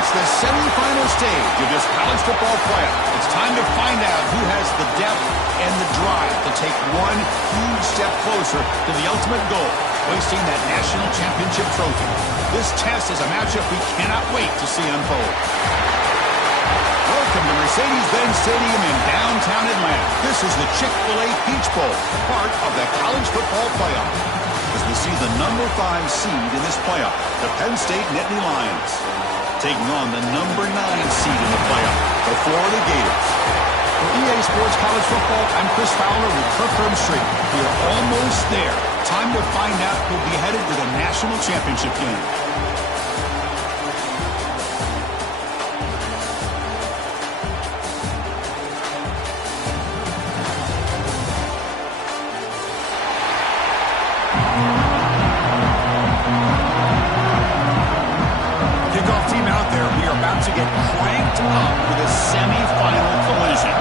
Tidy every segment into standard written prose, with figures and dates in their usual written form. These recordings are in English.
reached the semifinal stage of this college football playoff. It's time to find out who has the depth and the drive to take one huge step closer to the ultimate goal, hoisting that national championship trophy. This test is a matchup we cannot wait to see unfold. Welcome to Mercedes-Benz Stadium in downtown Atlanta. This is the Chick-fil-A Peach Bowl, part of the college football playoff. As we see the number 5 seed in this playoff, the Penn State Nittany Lions, taking on the number 9 seed in the playoff, the Florida Gators. For EA Sports College Football, I'm Chris Fowler with Kirk Herbstreit. We are almost there. Time to find out who'll be headed to the national championship game. To get cranked up with a semi-final collision.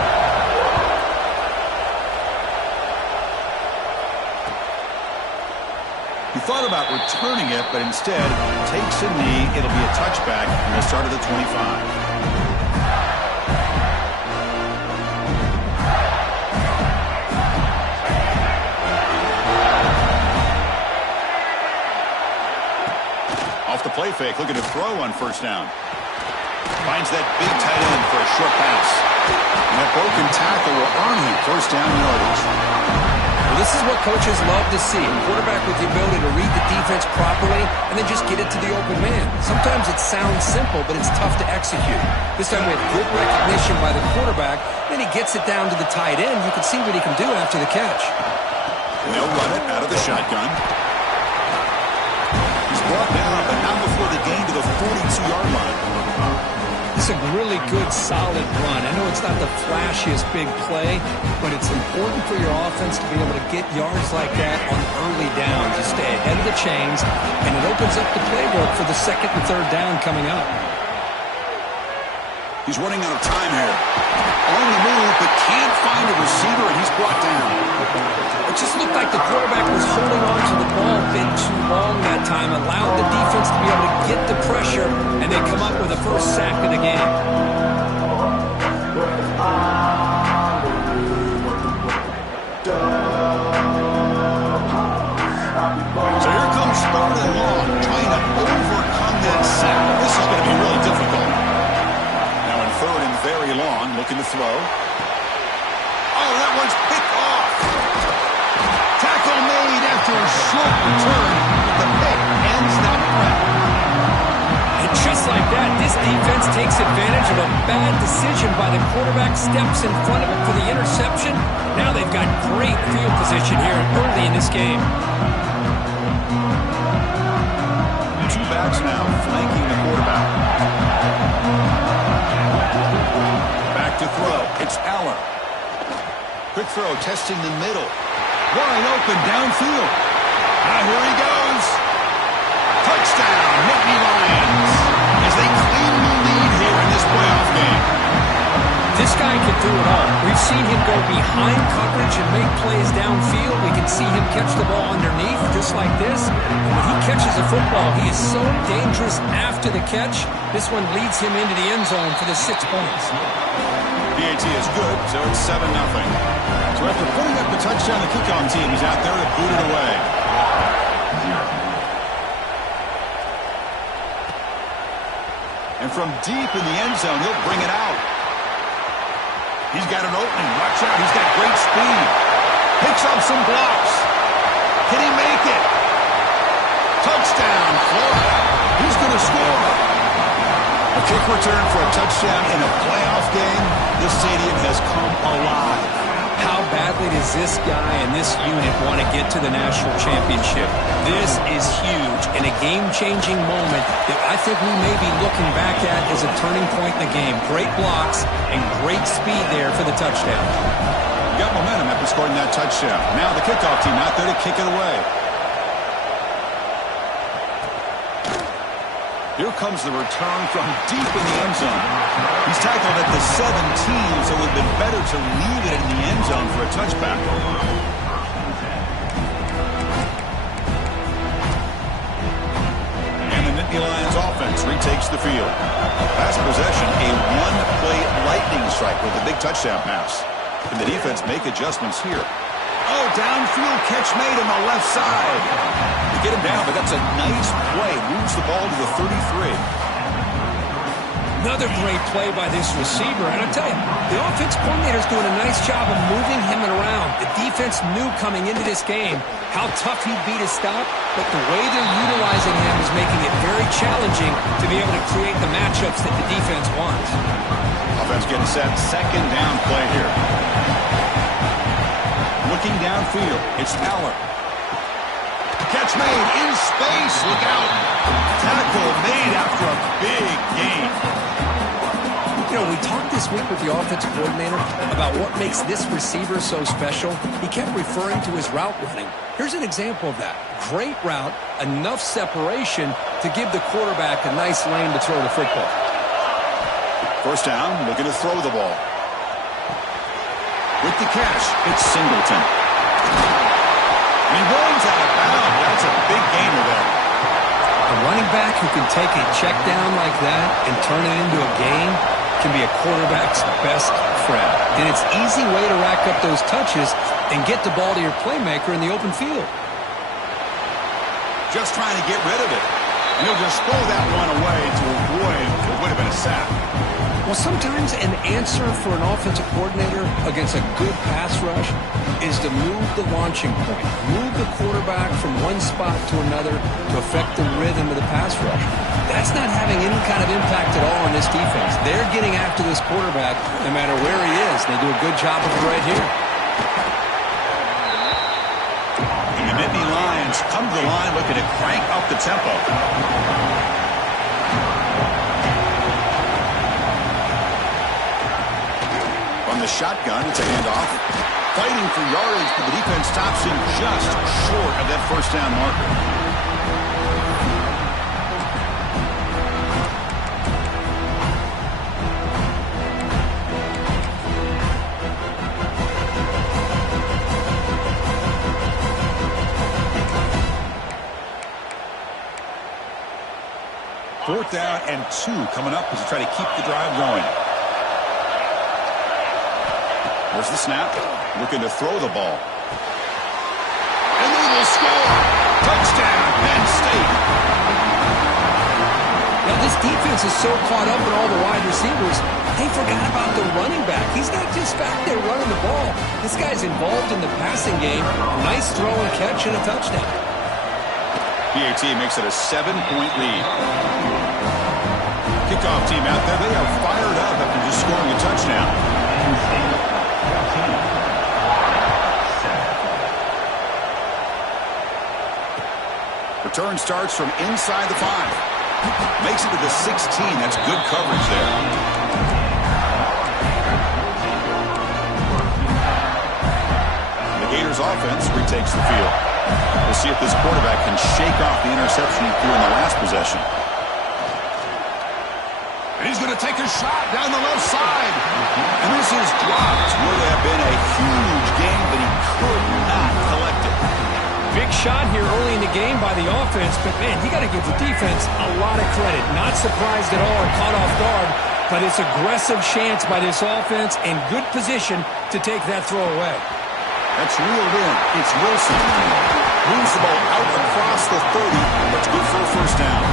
He thought about returning it, but instead takes a knee. It'll be a touchback from the start of the 25. Off the play fake, looking to throw on first down. Finds that big tight end for a short pass. And that broken tackle will earn him first down yardage. Well, this is what coaches love to see. A quarterback with the ability to read the defense properly and then just get it to the open man. Sometimes it sounds simple, but it's tough to execute. This time we have good recognition by the quarterback. Then he gets it down to the tight end. You can see what he can do after the catch. And they'll run it out of the shotgun. He's brought down, but not before the gain to the 42-yard line. It's a really good, solid run. I know it's not the flashiest big play, but it's important for your offense to be able to get yards like that on early downs to stay ahead of the chains, and it opens up the playbook for the second and third down coming up. He's running out of time here. On the move, but can't find a receiver, and he's brought down. It just looked like the quarterback was holding on to the ball a bit too long that time, allowed the defense to be able to get the pressure, and they come up with a first sack of the game. So here comes third and long, trying to overcome that sack. This is going to be really difficult. Now in third and very long, looking to throw. Oh, that one's picked off. Tackle made after a short return. The pick ends that play. And just like that, this defense takes advantage of a bad decision by the quarterback, steps in front of it for the interception. Now they've got great field position here early in this game. Two backs now flanking the quarterback. Back to throw. It's Aller. Quick throw, testing the middle. Wide open downfield. Now here he goes. Touchdown, Nittany Lions, as they claim the lead here in this playoff game. This guy can do it all. We've seen him go behind coverage and make plays downfield. We can see him catch the ball underneath just like this. And when he catches a football, he is so dangerous after the catch. This one leads him into the end zone for the 6 points. PAT is good, so it's 7-0. So after putting up the touchdown, the kickoff team is out there to boot it away. And from deep in the end zone, he'll bring it out. He's got an opening. Watch out. He's got great speed. Picks up some blocks. Can he make it? Touchdown, Florida. Who's going to score? A kick return for a touchdown in a playoff game. This stadium has come alive. How badly does this guy and this unit want to get to the national championship? This is huge and a game-changing moment that I think we may be looking back at as a turning point in the game. Great blocks and great speed there for the touchdown. Got momentum after scoring that touchdown. Now the kickoff team out there to kick it away. Here comes the return from deep in the end zone. He's tackled at the 17, so it would have been better to leave it in the end zone for a touchback. And the Nittany Lions offense retakes the field. Last possession, a one-play lightning strike with a big touchdown pass. Can the defense make adjustments here? Oh, downfield catch made on the left side. They get him down, but that's a nice play. Moves the ball to the 33. Another great play by this receiver. And I'll tell you, the offense coordinator's doing a nice job of moving him around. The defense knew coming into this game how tough he'd be to stop, but the way they're utilizing him is making it very challenging to be able to create the matchups that the defense wants. Offense getting set. Second down play here. Looking downfield. It's Fowler. Catch made in space. Look out. Tackle made after a big gain. You know, we talked this week with the offensive coordinator about what makes this receiver so special. He kept referring to his route running. Here's an example of that. Great route, enough separation to give the quarterback a nice lane to throw the football. First down, looking to throw the ball. With the catch, it's Singleton. And he rolls out of bounds. That's a big gainer there. A running back who can take a check down like that and turn it into a gain can be a quarterback's best friend. And it's an easy way to rack up those touches and get the ball to your playmaker in the open field. Just trying to get rid of it. And he'll just throw that one away to avoid what would have been a sack. Well, sometimes an answer for an offensive coordinator against a good pass rush is to move the launching point. Move the quarterback from one spot to another to affect the rhythm of the pass rush. That's not having any kind of impact at all on this defense. They're getting after this quarterback no matter where he is. They do a good job of it right here. And the Nittany Lions come to the line looking to crank up the tempo. From the shotgun, it's a handoff. Fighting for yardage, but the defense stops him just short of that first down marker. Fourth down and 2 coming up as they try to keep the drive going. There's the snap. Looking to throw the ball. And they will score. Touchdown, Penn State. Now, this defense is so caught up in all the wide receivers, they forgot about the running back. He's not just back there running the ball. This guy's involved in the passing game. Nice throw and catch and a touchdown. PAT makes it a 7-point lead. Kickoff team out there, they are fired up after just scoring a touchdown. Return starts from inside the 5. Makes it to the 16. That's good coverage there. The Gators offense retakes the field. We'll see if this quarterback can shake off the interception he threw in the last possession. And he's going to take a shot down the left side. And this is dropped. Would have been a huge game, but he could not collect it. Big shot here early in the game by the offense, but man, you got to give the defense a lot of credit. Not surprised at all or caught off guard, but it's aggressive chance by this offense and good position to take that throw away. That's reeled in. It's Wilson. Moves the ball out across the 30. That's good for a first down.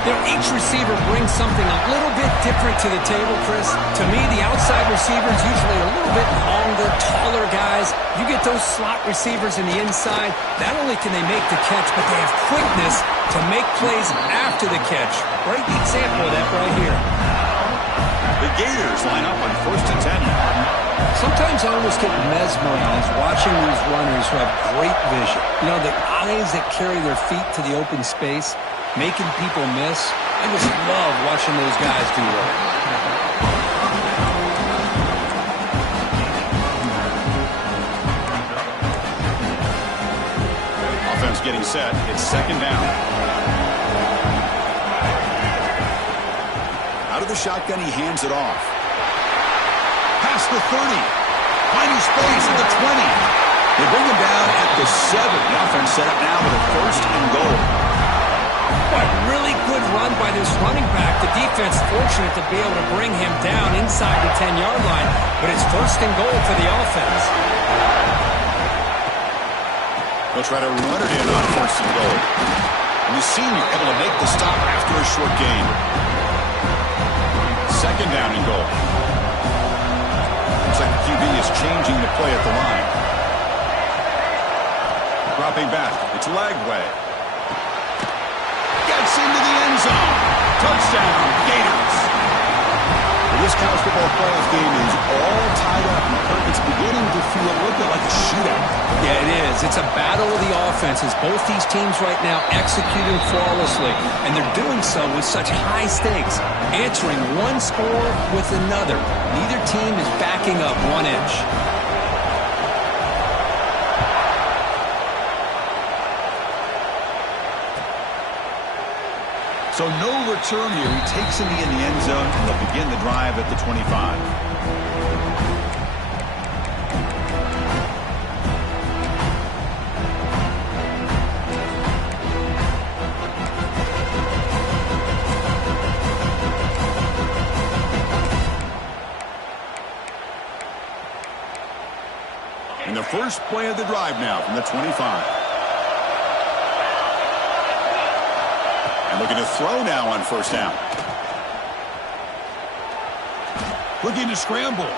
You know, each receiver brings something a little bit different to the table, Chris. To me, the outside receivers usually a little bit longer, taller guys. You get those slot receivers in the inside. Not only can they make the catch, but they have quickness to make plays after the catch. Great example of that right here. The Gators line up on 1st and 10. Sometimes I almost get mesmerized watching these runners who have great vision. You know, the eyes that carry their feet to the open space, making people miss. I just love watching those guys do that. Offense getting set. It's second down. Out of the shotgun, he hands it off. Past the 30. Finding space at the 20. They bring him down at the 7. The offense set up now with a 1st and goal. Boy, really good run by this running back. The defense fortunate to be able to bring him down inside the 10-yard line, but it's first and goal for the offense. They'll try to run it in on first and goal. And the senior able to make the stop after a short gain. Second down and goal. Looks like the QB is changing the play at the line. Dropping back. It's Lagway. Gets into the end zone. Touchdown, Gators. Well, this college football playoff game is all tied up, and it's beginning to feel a little bit like a shootout. Yeah, it is. It's a battle of the offenses. Both these teams right now executing flawlessly, and they're doing so with such high stakes, answering one score with another. Neither team is backing up 1 inch. So no return here. He takes it in the end zone, and they'll begin the drive at the 25. And the first play of the drive now from the 25. And looking to throw now on first down. Looking to scramble.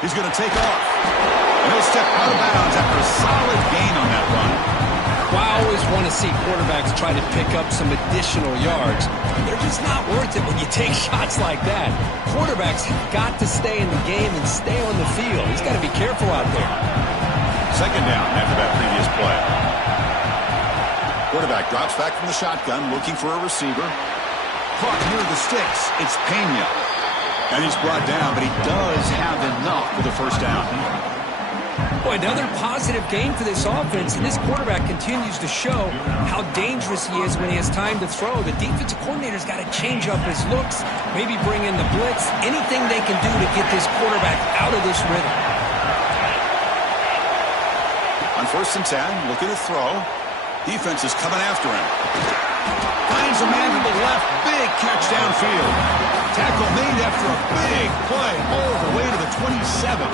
He's going to take off. And he'll step out of bounds after a solid gain on that run. Well, I always want to see quarterbacks try to pick up some additional yards. They're just not worth it when you take shots like that. Quarterbacks have got to stay in the game and stay on the field. He's got to be careful out there. Second down after that previous play. Quarterback drops back from the shotgun, looking for a receiver. Caught near the sticks. It's Pena. And he's brought down, but he does have enough for the first down. Boy, another positive game for this offense, and this quarterback continues to show how dangerous he is when he has time to throw. The defensive coordinator's got to change up his looks, maybe bring in the blitz, anything they can do to get this quarterback out of this rhythm. On first and 10, looking to throw. Defense is coming after him. Finds a man to the left. Big catch downfield. Tackle made after a big play all the way to the 27.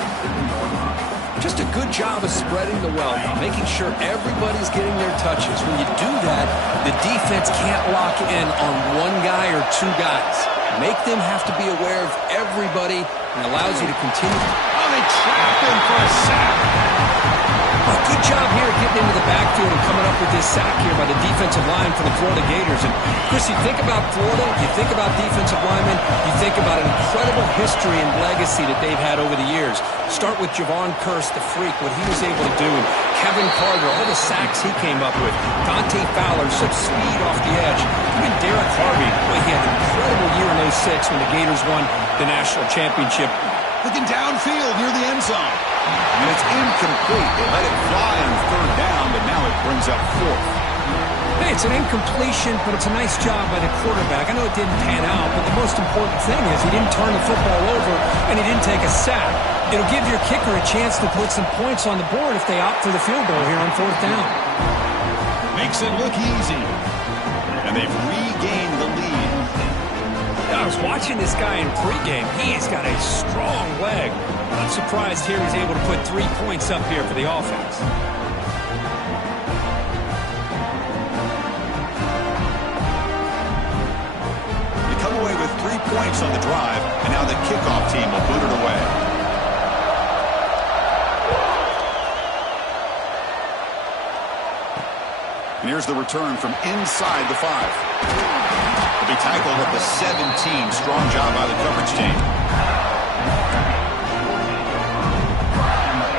Just a good job of spreading the wealth, making sure everybody's getting their touches. When you do that, the defense can't lock in on one guy or two guys. Make them have to be aware of everybody and allows you to continue. Oh, they trap him for a sack. Well, good job here getting into the backfield and coming up with this sack here by the defensive line for the Florida Gators. And, Chris, you think about Florida, you think about defensive linemen, you think about an incredible history and legacy that they've had over the years. Start with Javon Kearse, the freak, what he was able to do. And Kevin Carter, all the sacks he came up with. Dante Fowler, such speed off the edge. Even Derek Harvey, boy, he had an incredible year in 06 when the Gators won the national championship. Looking downfield near the end zone. And it's incomplete. They let it fly on third down, but now it brings up fourth. Hey, it's an incompletion, but it's a nice job by the quarterback. I know it didn't pan out, but the most important thing is he didn't turn the football over and he didn't take a sack. It'll give your kicker a chance to put some points on the board if they opt for the field goal here on fourth down. Makes it look easy. And they've regained the lead. I was watching this guy in pregame. He's got a strong leg. I'm surprised here he's able to put 3 points up here for the offense. You come away with 3 points on the drive, and now the kickoff team will boot it away. And here's the return from inside the 5. Be tackled at the 17. Strong job by the coverage team.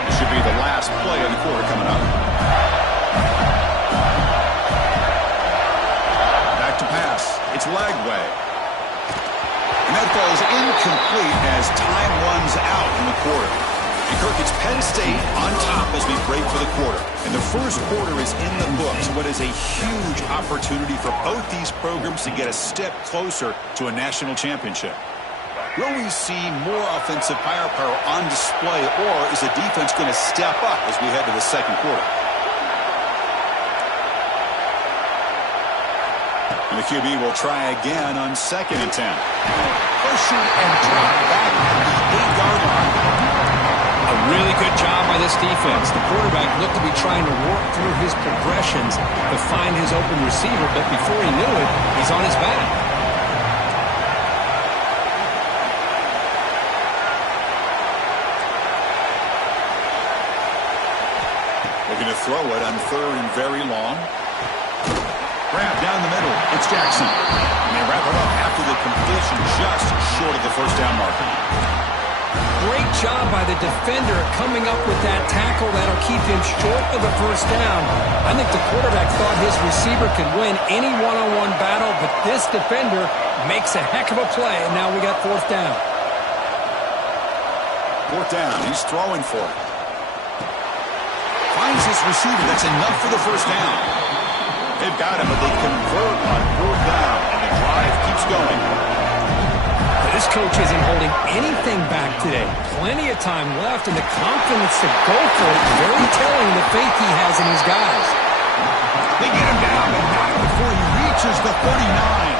This should be the last play of the quarter coming up. Back to pass. It's Lagway. And that falls incomplete as time runs out in the quarter. And Kirk, it's Penn State on top as we break for the quarter. And the first quarter is in the books. What is a huge opportunity for both these programs to get a step closer to a national championship. Will we see more offensive firepower on display, or is the defense going to step up as we head to the second quarter? And the QB will try again on 2nd and 10. Push and drop back at the 8-yard line. A really good job by this defense. The quarterback looked to be trying to work through his progressions to find his open receiver, but before he knew it, he's on his back. Looking to throw it on 3rd and very long. Grab down the middle. It's Jackson. And they wrap it up after the completion just short of the first down marker. Great job by the defender coming up with that tackle that'll keep him short of the first down. I think the quarterback thought his receiver could win any one-on-one battle, but this defender makes a heck of a play, and now we got 4th down. 4th down. He's throwing for it. Finds his receiver. That's enough for the first down. They've got him, but they convert on 4th down, and the drive keeps going. This coach isn't holding anything back today. Plenty of time left, and the confidence to go for it. Very telling the faith he has in his guys. They get him down, and not before he reaches the 39.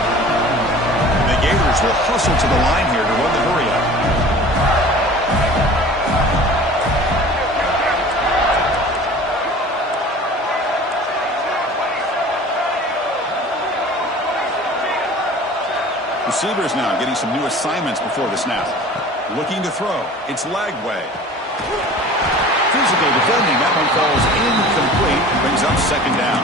The Gators will hustle to the line here to run the hurry-up. Receivers now getting some new assignments before the snap. Looking to throw. It's Lagway. Physical defending. That one falls incomplete and brings up 2nd down.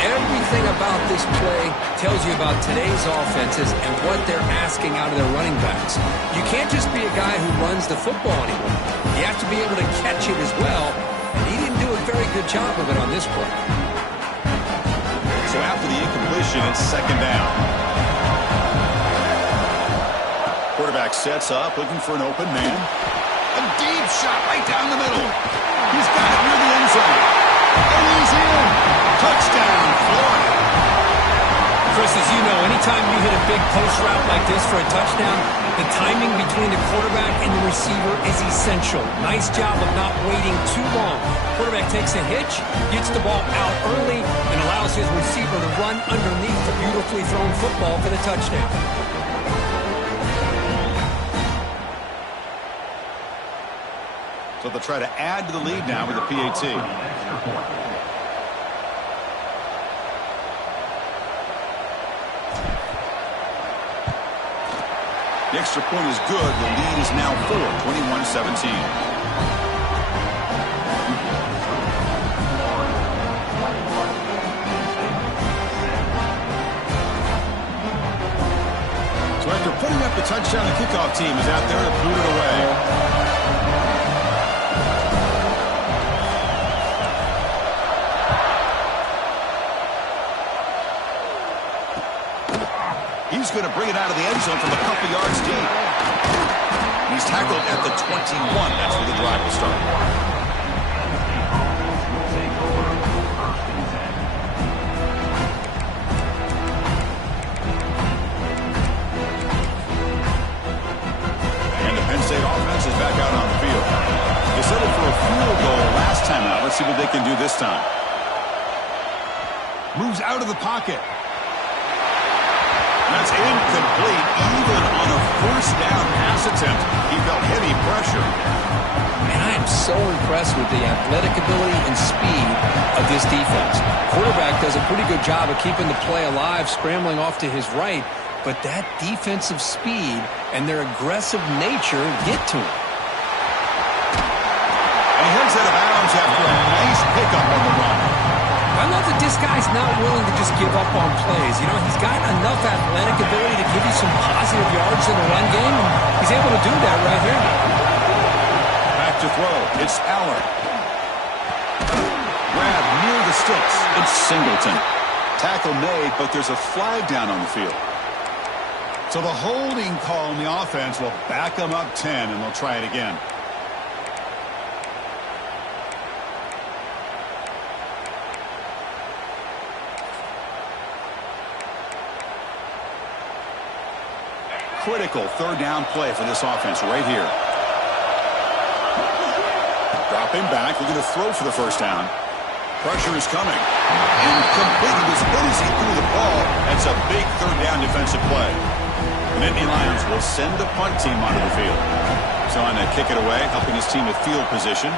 Everything about this play tells you about today's offenses and what they're asking out of their running backs. You can't just be a guy who runs the football anymore. You have to be able to catch it as well, and he didn't do a very good job of it on this play. So after the incompletion, it's 2nd down. Quarterback sets up, looking for an open man. A deep shot right down the middle. He's got it near the end zone. And he's in. Touchdown, Florida. Chris, as you know, anytime you hit a big post route like this for a touchdown, the timing between the quarterback and the receiver is essential. Nice job of not waiting too long. Quarterback takes a hitch, gets the ball out early, and allows his receiver to run underneath the beautifully thrown football for the touchdown. So they'll try to add to the lead now with the PAT. The extra point is good. The lead is now 21-17. So after putting up the touchdown, the kickoff team is out there to boot it away. He's going to bring it out of the end zone from a couple yards deep. He's tackled at the 21. That's where the drive will start. And the Penn State offense is back out on the field. They settled for a field goal last time out. Let's see what they can do this time. Moves out of the pocket. That's incomplete. Even on a first down pass attempt, he felt heavy pressure. And I am so impressed with the athletic ability and speed of this defense. Quarterback does a pretty good job of keeping the play alive, scrambling off to his right, but that defensive speed and their aggressive nature get to him. And he heads out of bounds after a nice pickup on the run. I love that this guy's not willing to just give up on plays. You know, he's got enough athletic ability to give you some positive yards in the run game, and he's able to do that right here. Back to throw. It's Allen. Grab near the sticks. It's Singleton. Tackle made, but there's a flag down on the field. So the holding call on the offense will back them up 10, and they'll try it again. Critical third down play for this offense right here. Dropping back, looking to throw for the first down. Pressure is coming. Incomplete. He was good as he threw the ball. That's a big third down defensive play. The Nittany Lions will send the punt team onto the field. So on to kick it away, helping his team with field position.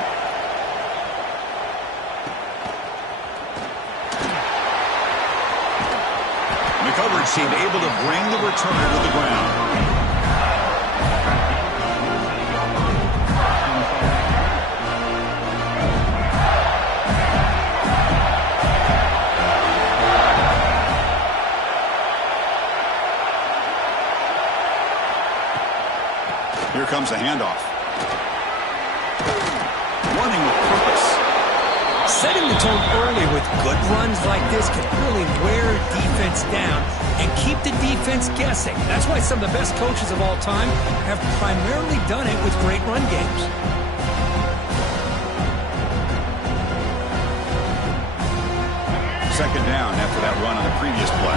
And the coverage team able to bring the returner to the ground. Here comes a handoff. Running with purpose. Setting the tone early with good runs like this can really wear defense down and keep the defense guessing. That's why some of the best coaches of all time have primarily done it with great run games. Second down after that run on the previous play.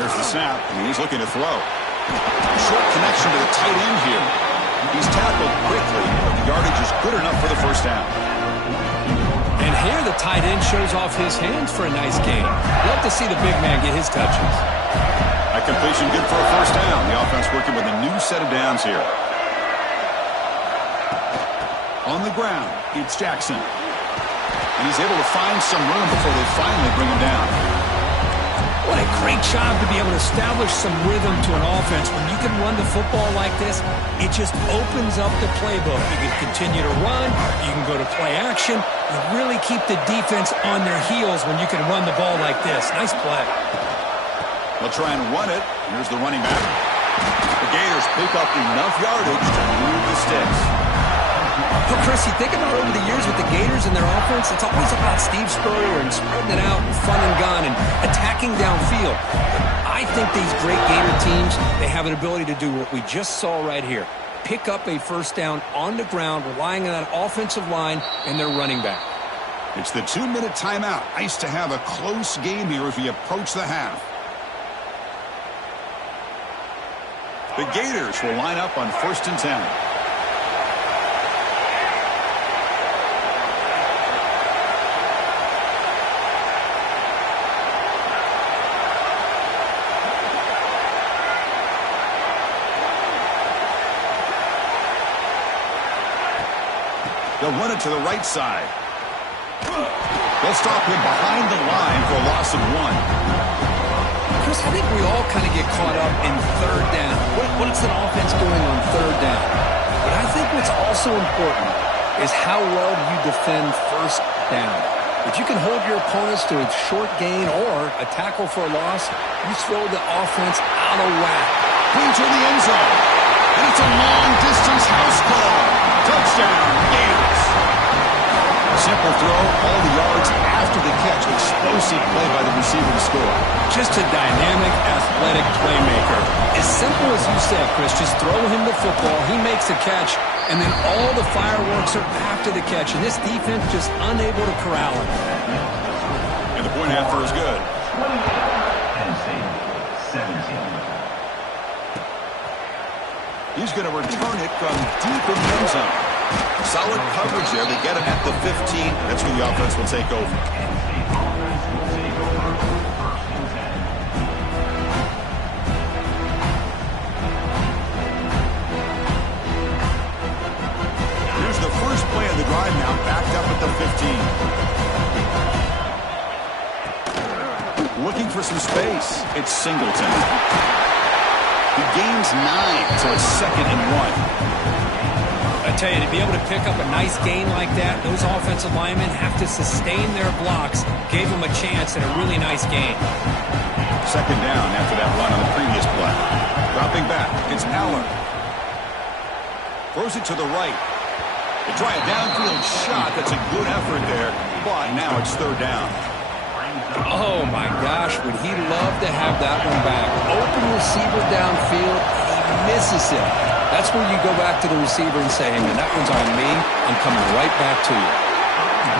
There's the snap, and he's looking to throw. Short connection to the tight end here. He's tackled quickly, but the yardage is good enough for the first down. And here the tight end shows off his hands for a nice gain. Love to see the big man get his touches. A completion good for a first down. The offense working with a new set of downs here. On the ground, it's Jackson. And he's able to find some room before they finally bring him down. What a great job to be able to establish some rhythm to an offense. When you can run the football like this, it just opens up the playbook. You can continue to run. You can go to play action. You really keep the defense on their heels when you can run the ball like this. Nice play. They'll try and run it. Here's the running back. The Gators pick up enough yardage to move the sticks. Well, Chris, you think about over the years with the Gators and their offense, it's always about Steve Spurrier and spreading it out and fun and gun and attacking downfield. But I think these great Gator teams, they have an ability to do what we just saw right here. Pick up a first down on the ground, relying on that offensive line and their running back. It's the 2-minute timeout. Nice to have a close game here as we approach the half. The Gators will line up on 1st and 10. They'll run it to the right side. They'll stop him behind the line for a loss of 1. Chris, I think we all kind of get caught up in third down. What's an offense doing on third down? But I think what's also important is how well you defend first down. If you can hold your opponents to a short gain or a tackle for a loss, you throw the offense out of whack. Clean to the end zone. And it's a long-distance house call. Touchdown, Gators. Simple throw, all the yards after the catch. Explosive play by the receiver to score. Just a dynamic, athletic playmaker. As simple as you said, Chris, just throw him the football. He makes a catch, and then all the fireworks are after the catch. And this defense just unable to corral him. And the point after is good. He's going to return it from deep in the end zone. Solid coverage there. They get him at the 15. That's where the offense will take over. Here's the first play of the drive now, backed up at the 15. Looking for some space. It's Singleton. He gains 9, so it's 2nd and 1. I tell you, to be able to pick up a nice gain like that, those offensive linemen have to sustain their blocks. Gave them a chance at a really nice gain. 2nd down after that run on the previous play. Dropping back, it's Allen. Throws it to the right. They try a downfield shot. That's a good effort there, but now it's 3rd down. Oh, my gosh, would he love to have that one back. Open receiver downfield, he misses it. That's where you go back to the receiver and say, hey, man, that one's on me. I'm coming right back to you.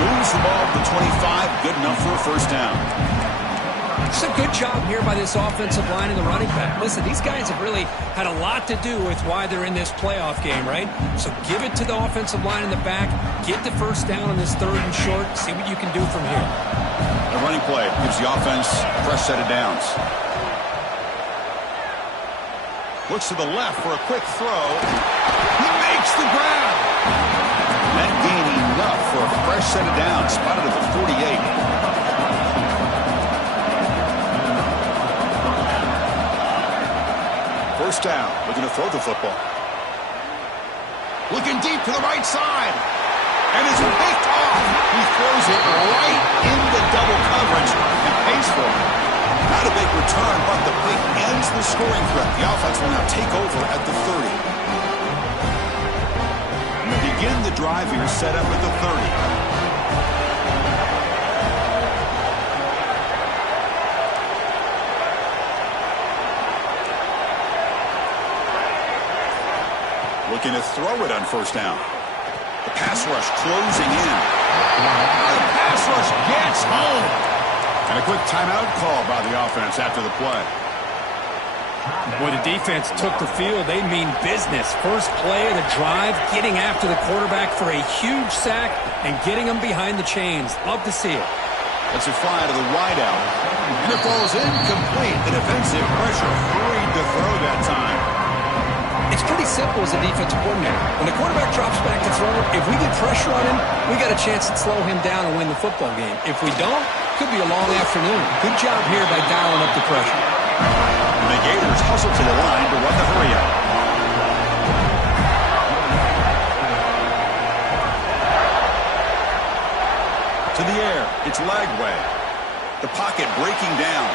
Moves the ball to 25, good enough for a first down. It's a good job here by this offensive line and the running back. Listen, these guys have really had a lot to do with why they're in this playoff game, right? So give it to the offensive line in the back. Get the first down on this 3rd and short. See what you can do from here. The running play gives the offense a fresh set of downs. Looks to the left for a quick throw. He makes the grab. That gain enough for a fresh set of downs. Spotted at the 48. First down, looking to throw the football. Looking deep to the right side. And it's picked off. He throws it right into double coverage and pays for it. Not a big return, but the pick ends the scoring threat. The offense will now take over at the 30. And they begin the drive here, set up at the 30. Looking to throw it on first down. The pass rush closing in. The pass rush gets home. And a quick timeout call by the offense after the play. Boy, the defense took the field. They mean business. First play of the drive, getting after the quarterback for a huge sack and getting him behind the chains. Love to see it. That's a fly to the wideout. And it falls incomplete. The defensive pressure hurried to throw that time. It's pretty simple as a defensive coordinator. When the quarterback drops back to throw, if we get pressure on him, we got a chance to slow him down and win the football game. If we don't, could be a long afternoon. Good job here by dialing up the pressure. The Gators hustle to the line to run the hurry up. To the air, it's Lagway. The pocket breaking down.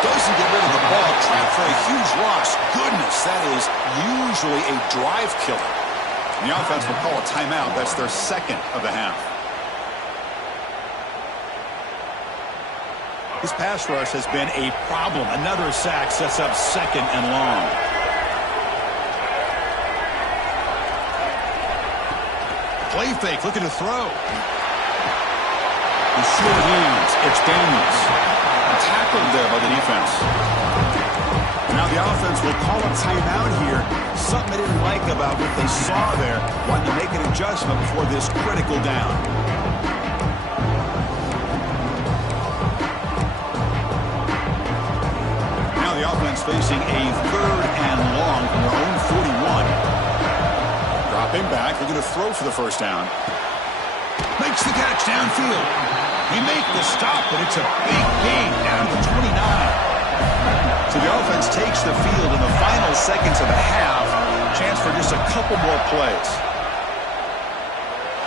Doesn't get rid of the ball. Trapped for a huge loss. Goodness, that is usually a drive killer. And the offense will call a timeout. That's their 2nd of the half. This pass rush has been a problem. Another sack sets up 2nd and long. Play fake, looking to throw. The short hands. It's Daniels. Tackled there by the defense. Now the offense will call a timeout here. Something they didn't like about what they saw there. Wanting to make an adjustment before this critical down. Now the offense facing a 3rd and long from their own 41. Dropping back, looking to throw for the first down. Makes the catch downfield. We make the stop, but it's a big gain down to 29. So the offense takes the field in the final seconds of the half. Chance for just a couple more plays.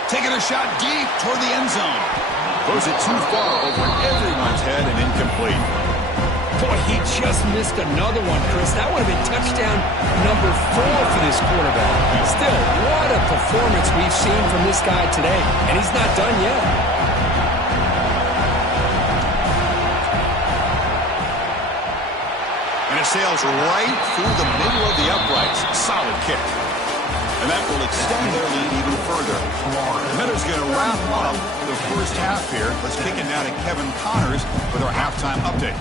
Taking a shot deep toward the end zone. Throws it too far over everyone's head and incomplete. Boy, he just missed another one, Chris. That would have been touchdown number 4 for this quarterback. Still, what a performance we've seen from this guy today. And he's not done yet. And it sails right through the middle of the uprights. Solid kick. And that will extend their lead even further. That is going to wrap up the first half here. Let's kick it now to Kevin Connors with our halftime update.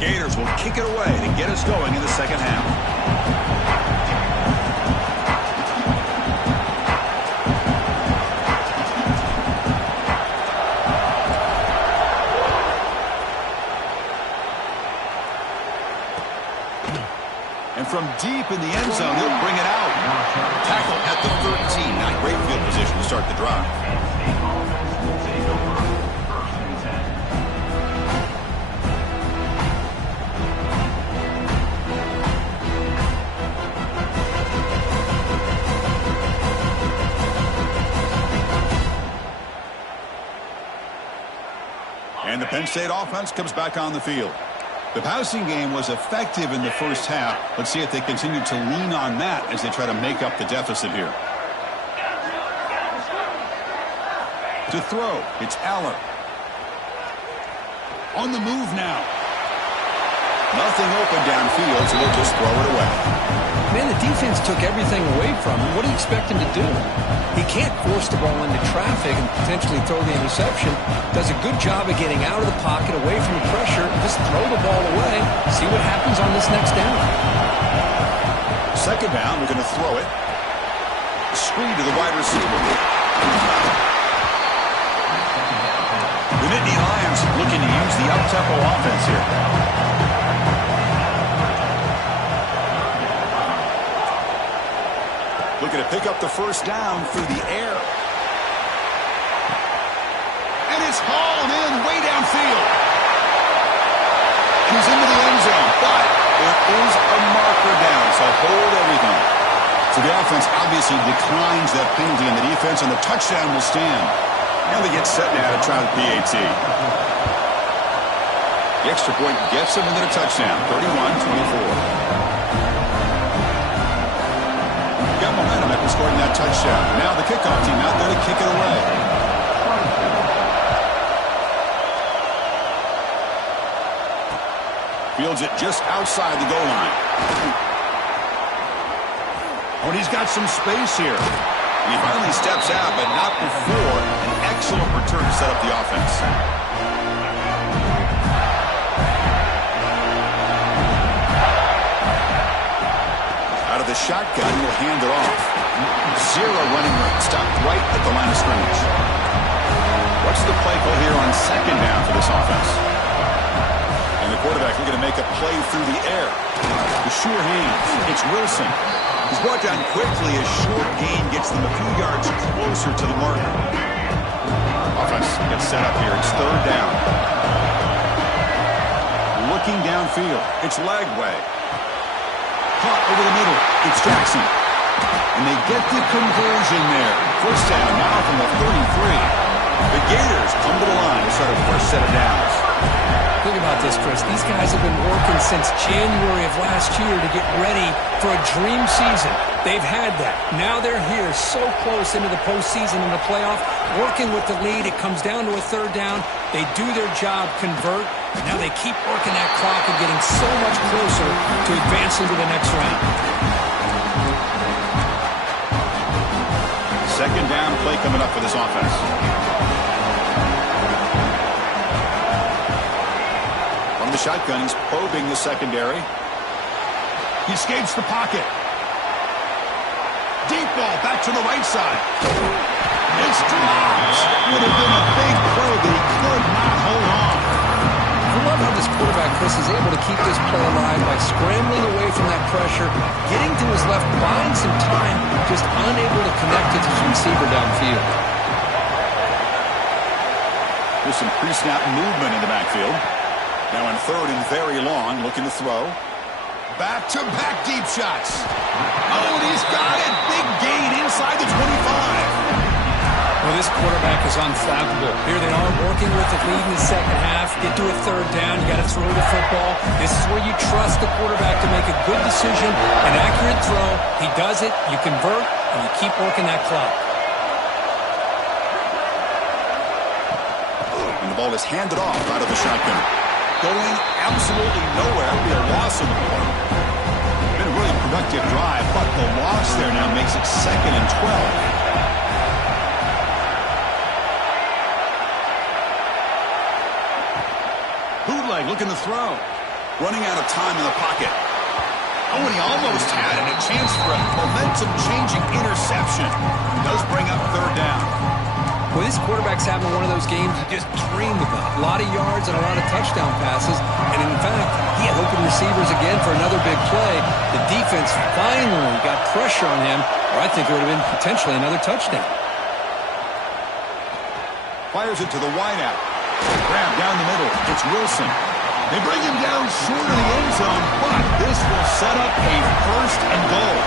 Gators will kick it away to get us going in the second half. And from deep in the end zone, he'll bring it out. Tackle at the 13. Not great field position to start the drive. And the Penn State offense comes back on the field. The passing game was effective in the first half. Let's see if they continue to lean on that as they try to make up the deficit here. To throw, it's Aller. On the move now. Nothing open downfield, so he'll just throw it away. Man, the defense took everything away from him. What do you expect him to do? He can't force the ball into traffic and potentially throw the interception. Does a good job of getting out of the pocket, away from the pressure, and just throw the ball away. See what happens on this next down. Second down, we're going to throw it. Screen to the wide receiver. The Nittany Lions looking to use the up-tempo offense here. Looking to pick up the first down through the air. And it's hauled in way downfield. And he's into the end zone, but there is a marker down, so hold everything. So the offense obviously declines that penalty in the defense, and the touchdown will stand. And they get set now to try the PAT. The extra point gets them into the touchdown, 31-24. Got momentum after scoring that touchdown. Now the kickoff team out there to kick it away. Fields it just outside the goal line. Oh, and he's got some space here. And he finally steps out, but not before an excellent return to set up the offense. Out of the shotgun, will hand it off. Zero running room, stopped right at the line of scrimmage. What's the play call here on second down for this offense? And the quarterback looking to make a play through the air. The sure hands. It's Wilson. He's brought down quickly as short gain gets them a few yards closer to the marker. Offense gets set up here. It's third down. Looking downfield. It's Lagway. Caught over the middle. It's Jackson. And they get the conversion there. First down now from the 33. The Gators come to the line to start a first set of downs. Think about this, Chris. These guys have been working since January of last year to get ready for a dream season. They've had that. Now they're here so close into the postseason and the playoff, working with the lead. It comes down to a third down. They do their job, convert. Now they keep working that clock and getting so much closer to advancing to the next round. Second down play coming up for this offense. From the shotgun, he's probing the secondary. He escapes the pocket. Deep ball back to the right side. It's dropped. Would have been a big play, but he could not hold on. I love how this quarterback, Chris, is able to keep this play alive by scrambling away from that pressure, getting to his left, buying some time, just unable to connect it to his receiver downfield. There's some pre-snap movement in the backfield. Now on third and very long, looking to throw. Back-to-back deep shots. Oh, and he's got it. Big gain inside the 25. Well, this quarterback is unflappable. Here they are working with the lead in the second half. Get to a third down. You got to throw the football. This is where you trust the quarterback to make a good decision, an accurate throw. He does it. You convert, and you keep working that clock. And the ball is handed off out of the shotgun. Going absolutely nowhere. It'll be a loss of the ball. Been a really productive drive, but the loss there now makes it 2nd and 12. Bootleg looking to throw. Running out of time in the pocket. Oh, and he almost had it. A chance for a momentum-changing interception. Does bring up third down. Well, this quarterback's having one of those games you just dream about. A lot of yards and a lot of touchdown passes. And in fact, he had open receivers again for another big play. The defense finally got pressure on him, or I think it would have been potentially another touchdown. Fires it to the wideout. Grab down the middle. It's Wilson. They bring him down short of the end zone, but this will set up a first and goal.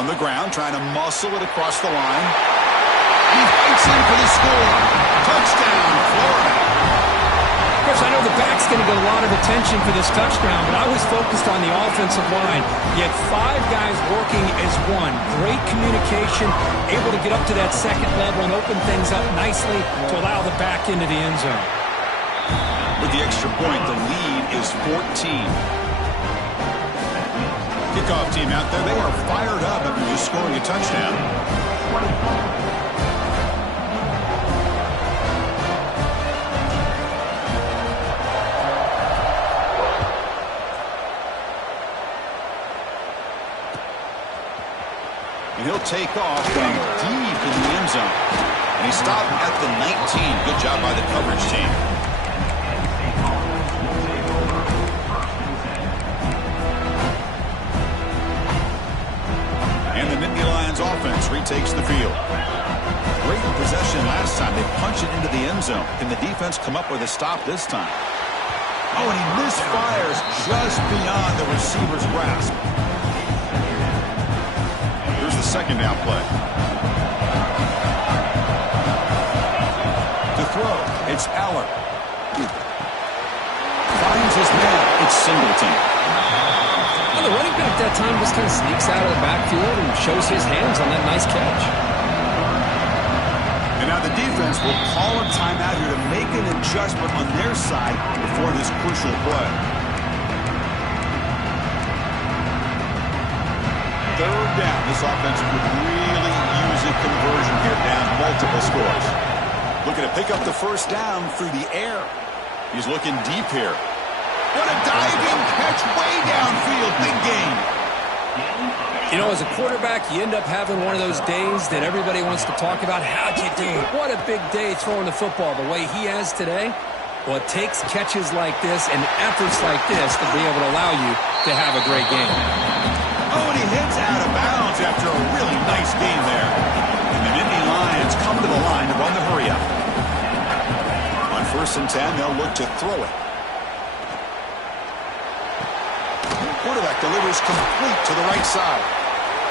On the ground, trying to muscle it across the line. He fights in for the score. Touchdown, Florida. Of course, I know the back's going to get a lot of attention for this touchdown, but I was focused on the offensive line. You had 5 guys working as one. Great communication, able to get up to that second level and open things up nicely to allow the back into the end zone. With the extra point, the lead is 14. Kickoff team out there, they are fired up after just scoring a touchdown. And he'll take off from deep in the end zone. And he stopped at the 19. Good job by the coverage team. And the Nittany Lions offense retakes the field. Great possession last time. They punch it into the end zone. Can the defense come up with a stop this time? Oh, and he misfires just beyond the receiver's grasp. Here's the second down play. To throw, it's Aller. Finds his man. It's Singleton. Well, the running back that time just kind of sneaks out of the backfield and shows his hands on that nice catch. And now the defense will call a timeout here to make an adjustment on their side before this crucial play. Third down. This offense could really use a conversion here, down multiple scores. Looking to pick up the first down through the air. He's looking deep here. What a diving catch way downfield. Big game. You know, as a quarterback, you end up having one of those days that everybody wants to talk about. How'd you do? What a big day throwing the football the way he has today. Well, it takes catches like this and efforts like this to be able to allow you to have a great game. Oh, and he hits out of bounds after a really nice game there. And the Nittany Lions come to the line to run the hurry-up. On 1st and 10, they'll look to throw it. Quarterback delivers complete to the right side.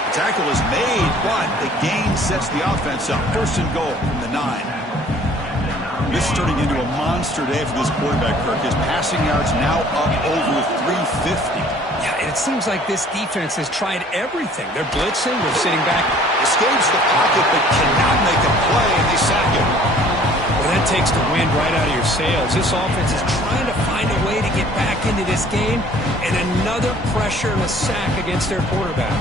The tackle is made, but the gain sets the offense up. 1st and goal from the 9. This is turning into a monster day for this quarterback, Kirk. His passing yards now up over 350. Yeah, and it seems like this defense has tried everything. They're blitzing, they're sitting back. Escapes the pocket, but cannot make a play, and they sack him. Well, that takes the wind right out of your sails. This offense is trying to find a way to get back into this game, and another pressure and a sack against their quarterback.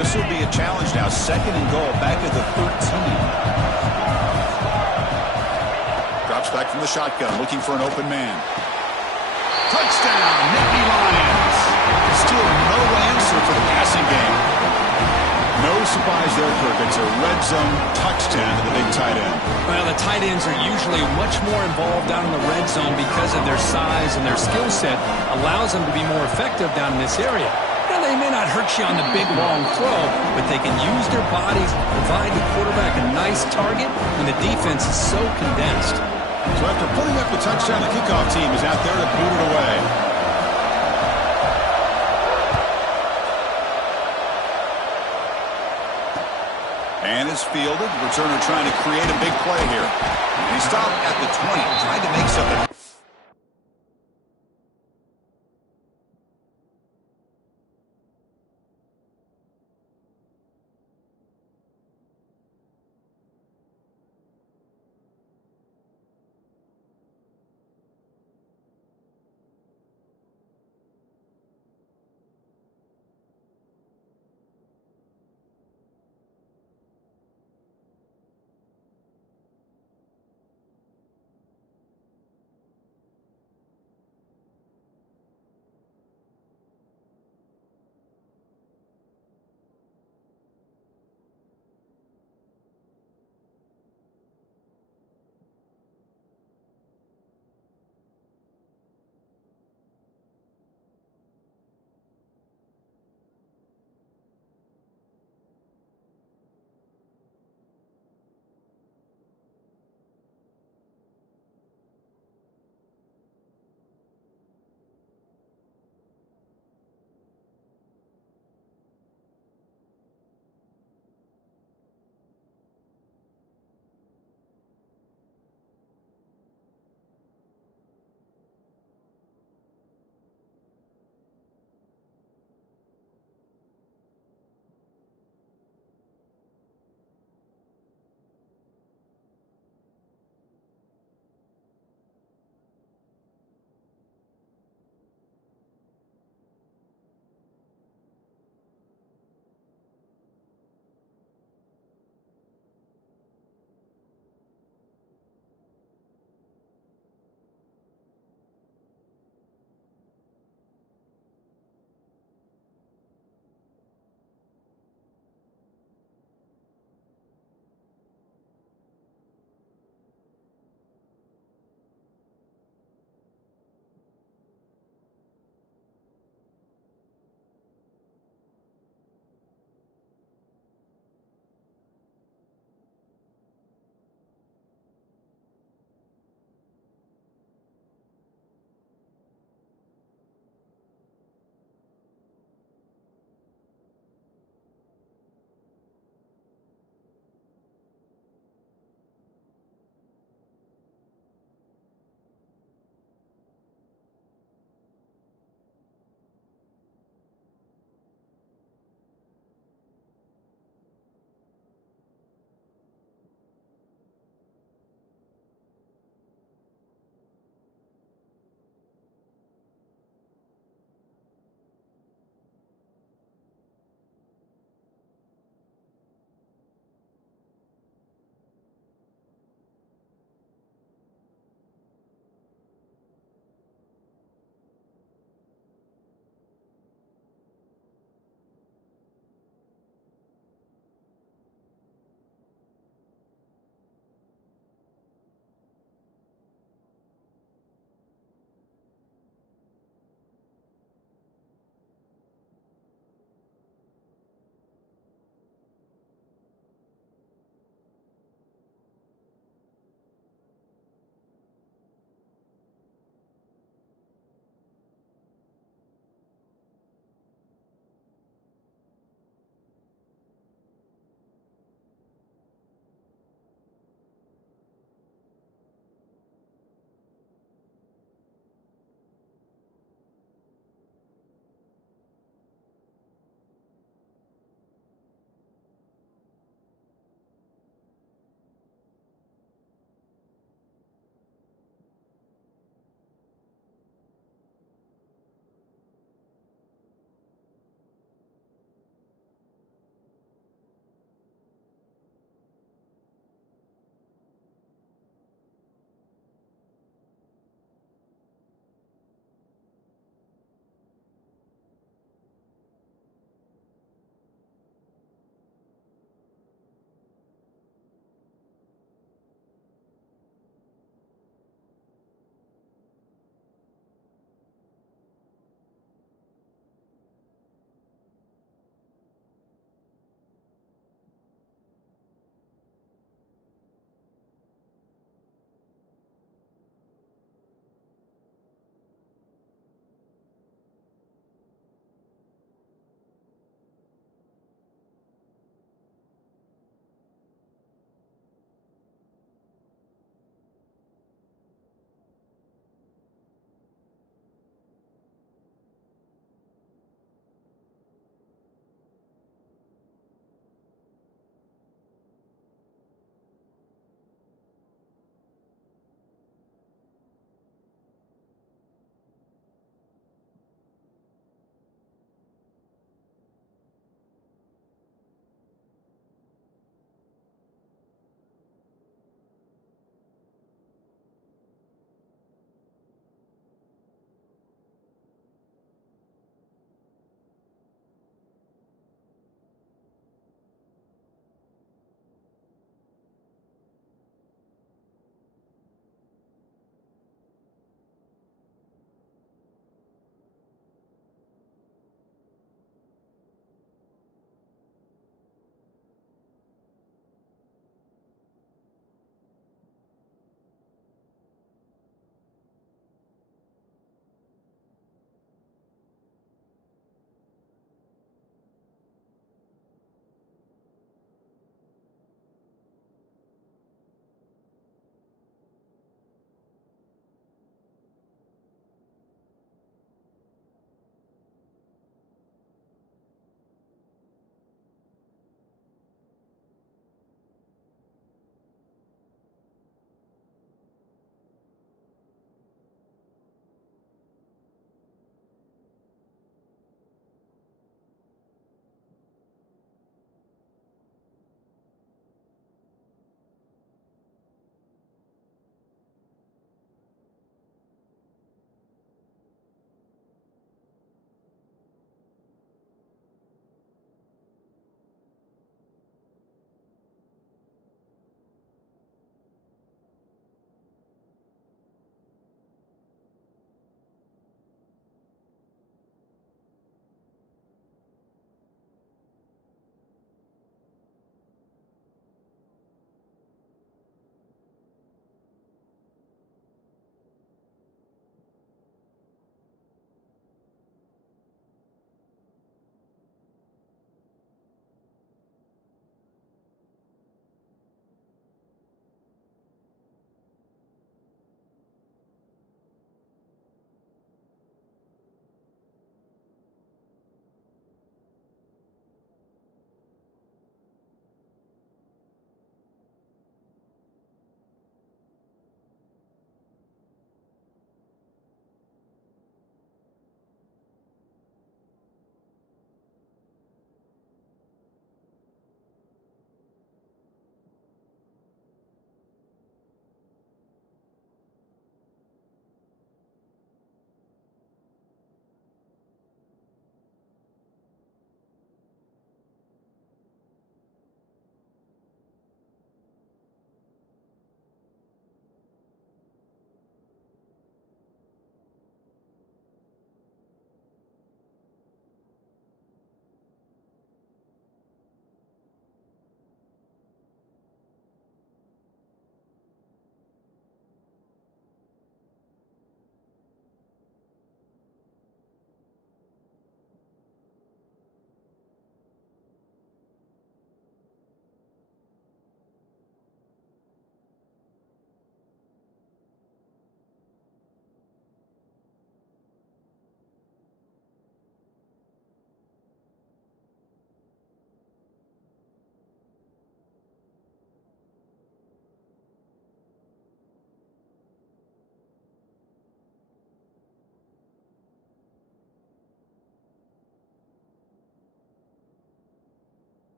This will be a challenge now. 2nd and goal, back at the 13. Drops back from the shotgun, looking for an open man. Touchdown, Nittany Lions. Still no answer for the passing game. No surprise there, Kirk. It's a red zone touchdown to the big tight end. Well, the tight ends are usually much more involved down in the red zone because of their size, and their skill set allows them to be more effective down in this area. Now, they may not hurt you on the big, long throw, but they can use their bodies, provide the quarterback a nice target when the defense is so condensed. So after putting up the touchdown, the kickoff team is out there to boot it away. And is fielded. Returner trying to create a big play here. And he stopped at the 20, trying to make something.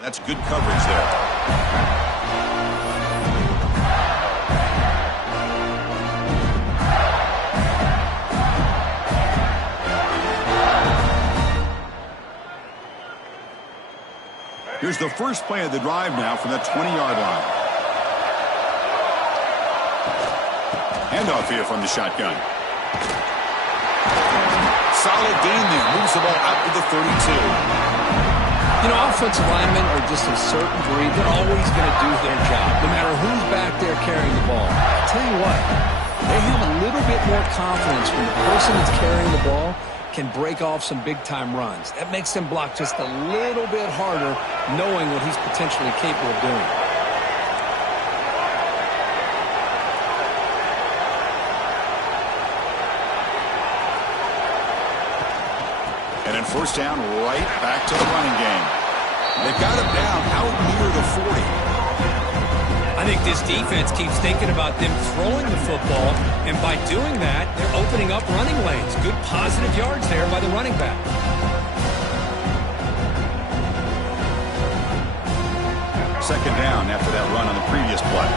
That's good coverage there. Here's the first play of the drive now from the 20-yard line. Handoff here from the shotgun. Solid gain there. Moves the ball out to the 32. You know, offensive linemen are just a certain breed. They're always going to do their job, no matter who's back there carrying the ball. I'll tell you what, they have a little bit more confidence when the person that's carrying the ball can break off some big-time runs. That makes them block just a little bit harder, knowing what he's potentially capable of doing. And then first down, right back to the running game. They've got him down out near the 40. I think this defense keeps thinking about them throwing the football, and by doing that, they're opening up running lanes. Good positive yards there by the running back. Second down after that run on the previous play.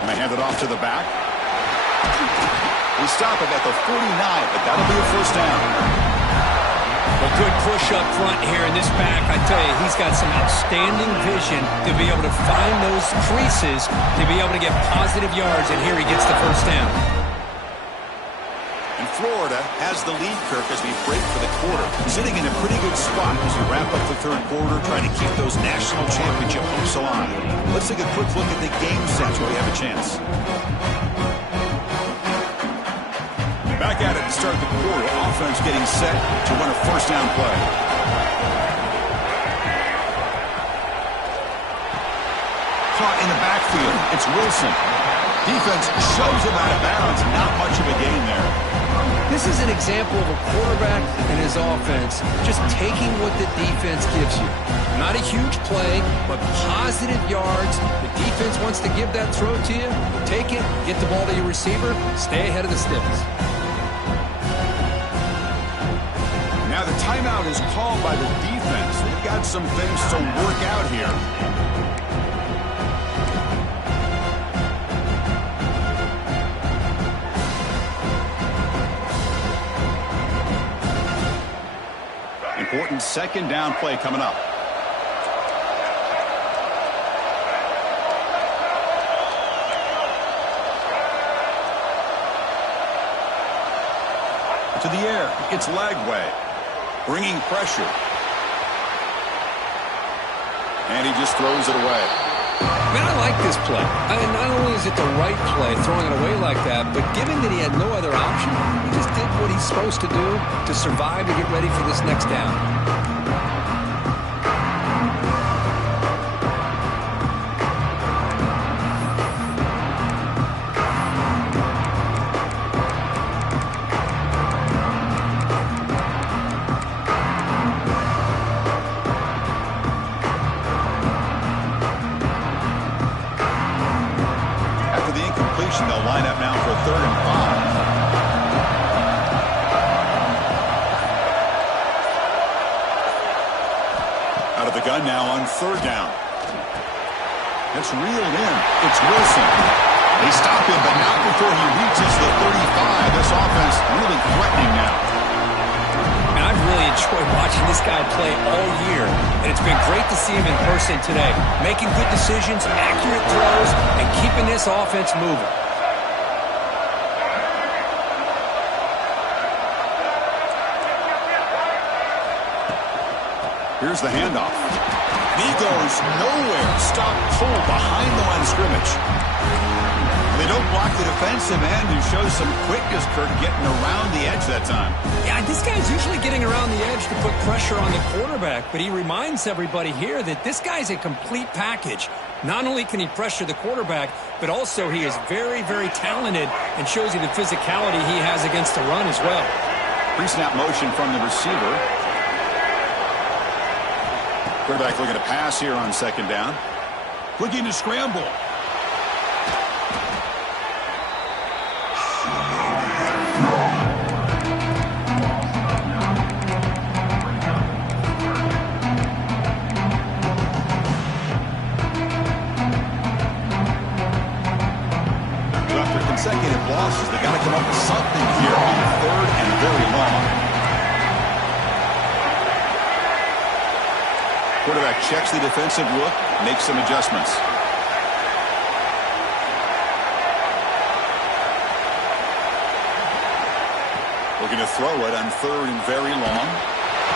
And they hand it off to the back. We stop it at the 49, but that'll be a first down. A good push up front here in this back. I tell you, he's got some outstanding vision to be able to find those creases, to be able to get positive yards, and here he gets the first down. And Florida has the lead, Kirk, as we break for the quarter. Sitting in a pretty good spot as we wrap up the third quarter, trying to keep those national championship hopes alive. Let's take a quick look at the game sets where we have a chance. Back at it to start the quarter. Offense getting set to run a first down play. Caught in the backfield. It's Wilson. Defense shows him out of bounds. Not much of a gain there. This is an example of a quarterback and his offense just taking what the defense gives you. Not a huge play, but positive yards. The defense wants to give that throw to you. Take it, get the ball to your receiver, stay ahead of the sticks. Now the timeout is called by the defense. They've got some things to work out here. Important second down play coming up. To the air. It's Lagway. Bringing pressure. And he just throws it away. Man, I like this play. I mean, not only is it the right play, throwing it away like that, but given that he had no other option, he just did what he's supposed to do to survive to get ready for this next down. They'll line up now for a 3rd and 5. Out of the gun now on 3rd down. It's reeled in. It's Wilson. They stop him, but not before he reaches the 35. This offense really threatening now. And I've really enjoyed watching this guy play all year, and it's been great to see him in person today, making good decisions, accurate throws, and keeping this offense moving. Here's the handoff. He goes nowhere. Stop cold behind the line of scrimmage. They don't block the defensive end, who shows some quickness, Kirk, getting around the edge that time. Yeah, this guy's usually getting around the edge to put pressure on the quarterback, but he reminds everybody here that this guy's a complete package. Not only can he pressure the quarterback, but also he is very, very talented and shows you the physicality he has against the run as well. Pre-snap motion from the receiver. Quarterback looking to pass here on 2nd down. Looking to scramble. Quarterback checks the defensive look, makes some adjustments. Looking to throw it on 3rd and very long.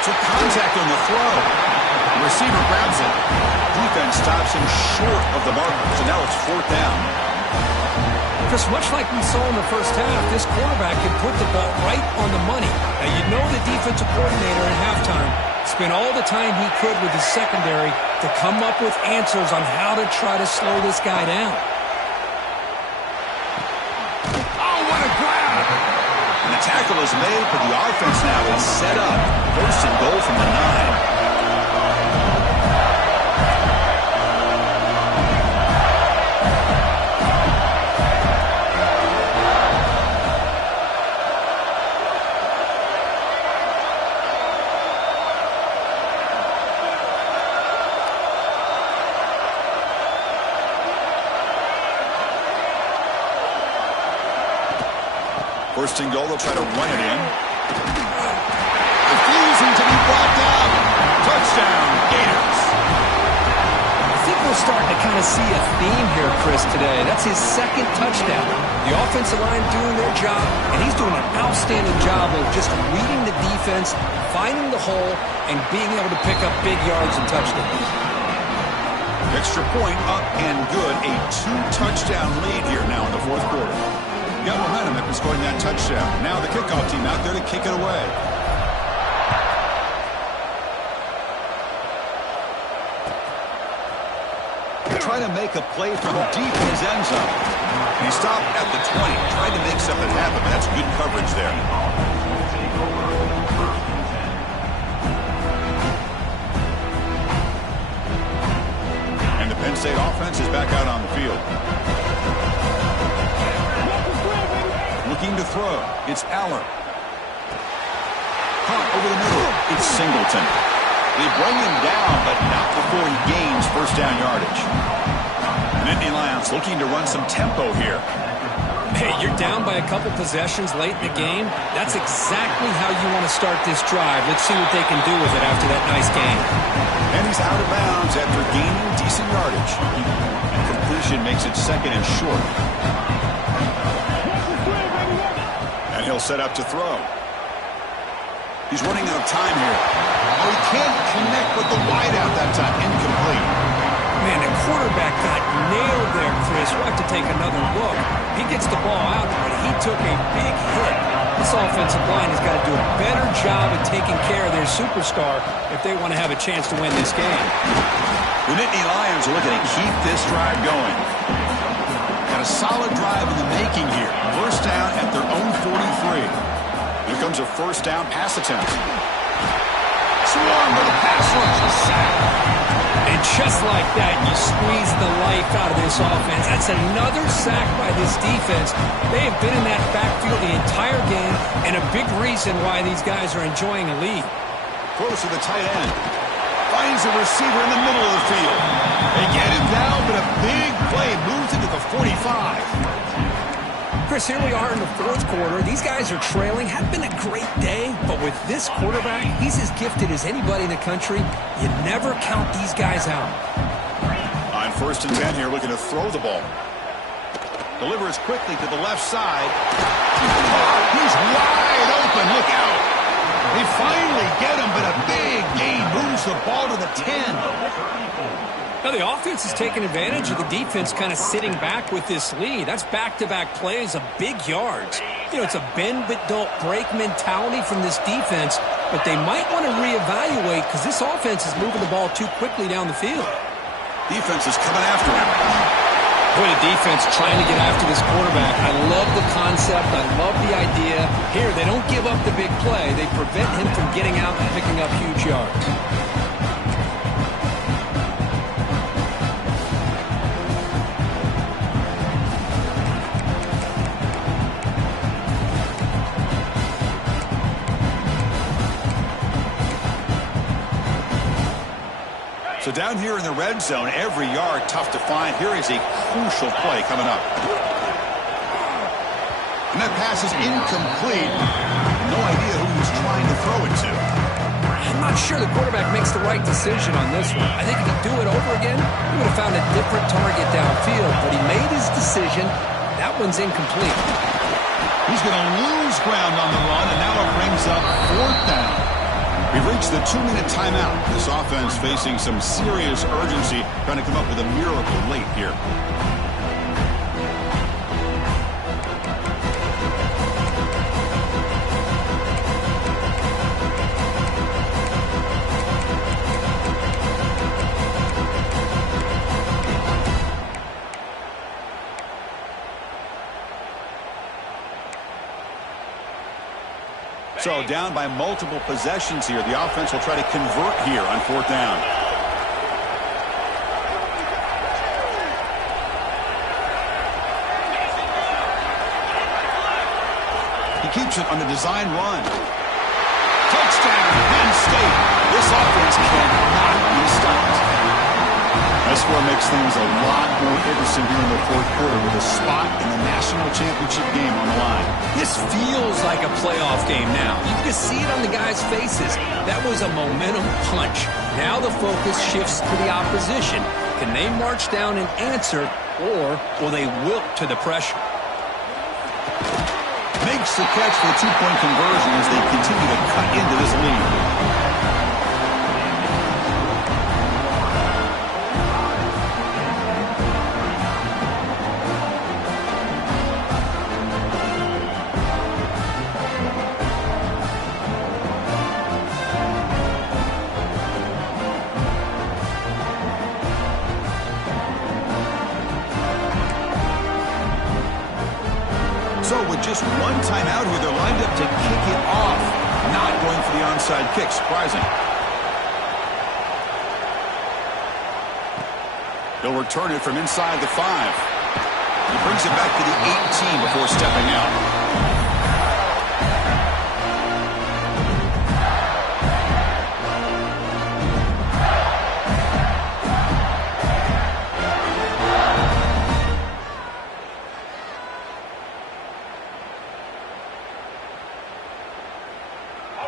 Took contact on the throw. The receiver grabs it. Defense stops him short of the mark, so now it's 4th down. Just much like we saw in the first half, this quarterback can put the ball right on the money. Now, you know the defensive coordinator at halftime spent all the time he could with his secondary to come up with answers on how to try to slow this guy down. Oh, what a grab! And the tackle is made, but the offense now is set up. 1st and goal from the 9. First and goal, they'll try to run it in. Refusing to be brought down. Touchdown, Gators. I think we're starting to kind of see a theme here, Chris, today. That's his 2nd touchdown. The offensive line doing their job, and he's doing an outstanding job of just reading the defense, finding the hole, and being able to pick up big yards and touchdowns. Extra point up and good. A 2-touchdown lead here now in the 4th quarter. Got momentum after scoring that touchdown. Now the kickoff team out there to kick it away. Trying to make a play from deep in his end zone. And he stopped at the 20, trying to make something happen, but that's good coverage there. And the Penn State offense is back out on the field. Looking to throw. It's Aller. Caught over the middle. It's Singleton. They bring him down, but not before he gains 1st down yardage. The Nittany Lions looking to run some tempo here. Hey, you're down by a couple possessions late in the game. That's exactly how you want to start this drive. Let's see what they can do with it after that nice game. And he's out of bounds after gaining decent yardage. And completion makes it 2nd and short. And he'll set up to throw. He's running out of time here. Oh, he can't connect with the wideout that time. Incomplete. Man, the quarterback got nailed there, Chris. We'll have to take another look. He gets the ball out, but he took a big hit. This offensive line has got to do a better job of taking care of their superstar if they want to have a chance to win this game. The Nittany Lions are looking to keep this drive going. Got a solid drive in the making here. 1st down at their own 43. Here comes a 1st down pass attempt. Swarm with a pass rush. A sack. And just like that, you squeeze the life out of this offense. That's another sack by this defense. They have been in that backfield the entire game, and a big reason why these guys are enjoying a lead. Close to the tight end. Finds a receiver in the middle of the field. They get him down, but a big play moves into the 45. Chris, here we are in the 4th quarter. These guys are trailing. Had been a great day, but with this quarterback, he's as gifted as anybody in the country. You never count these guys out. On 1st and 10 here, looking to throw the ball. Delivers quickly to the left side. He's wide open. Look out. They finally get him, but a big gain moves the ball to the 10. Now, the offense is taking advantage of the defense kind of sitting back with this lead. That's back-to-back plays of big yards. You know, it's a bend-but-don't-break mentality from this defense, but they might want to reevaluate because this offense is moving the ball too quickly down the field. Defense is coming after him. Boy, the defense trying to get after this quarterback. I love the concept. I love the idea. Here, they don't give up the big play. They prevent him from getting out and picking up huge yards. So down here in the red zone, every yard tough to find. Here is a crucial play coming up. And that pass is incomplete. No idea who he was trying to throw it to. I'm not sure the quarterback makes the right decision on this one. I think if he'd do it over again, he would have found a different target downfield, but he made his decision. That one's incomplete. He's going to lose ground on the run, and now it brings up 4th down. We've reached the 2-minute timeout. This offense facing some serious urgency, trying to come up with a miracle late here. So down by multiple possessions here. The offense will try to convert here on 4th down. He keeps it on the design run. Touchdown, Penn State. This offense cannot be stopped. That score makes things a lot more interesting here in the 4th quarter with a spot in the national championship game on the line. This feels like a playoff game now. You can see it on the guys' faces. That was a momentum punch. Now the focus shifts to the opposition. Can they march down and answer, or will they wilt to the pressure? Makes the catch for the 2-point conversion as they continue to cut into this lead. So with just one timeout here, they're lined up to kick it off. Not going for the onside kick. Surprising. He'll return it from inside the 5. He brings it back to the 18 before stepping out.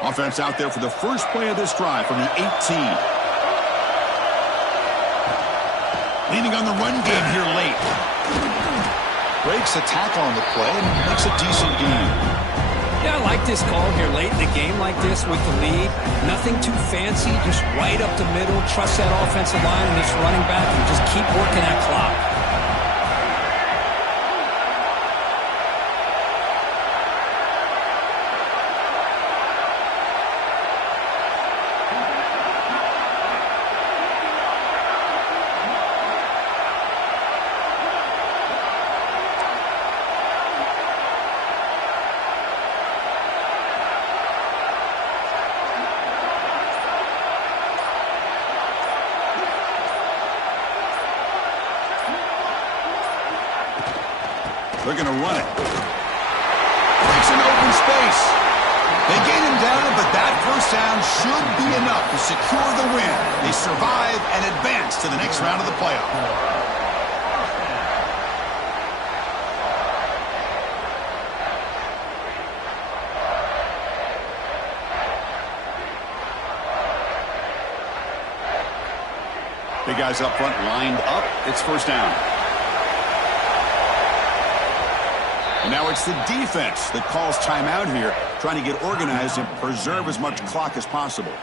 Offense out there for the first play of this drive from the 18. Leaning on the run game here late. Breaks a tackle on the play and makes a decent gain. Yeah, I like this call here late in the game like this with the lead. Nothing too fancy, just right up the middle. Trust that offensive line and this running back and just keep working that clock. They're going to run it. Breaks an open space. They gain him down, but that first down should be enough to secure the win. They survive and advance to the next round of the playoff. Big guys up front lined up. It's first down. And now it's the defense that calls timeout here, trying to get organized and preserve as much clock as possible.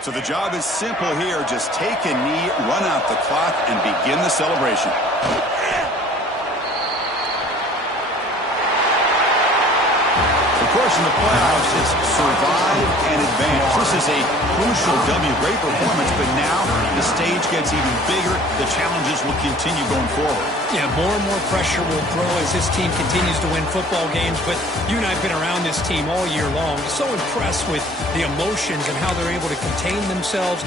So the job is simple here. Just take a knee, run out the clock, and begin the celebration. Of course, in the playoffs, it's survive and advance. This is a crucial W. Great performance, but now the stage gets even bigger. The challenges will continue going forward. Yeah, more and more pressure will grow as this team continues to win football games, but you and I have been around this team all year long. So impressed with the emotions and how they're able to contain themselves.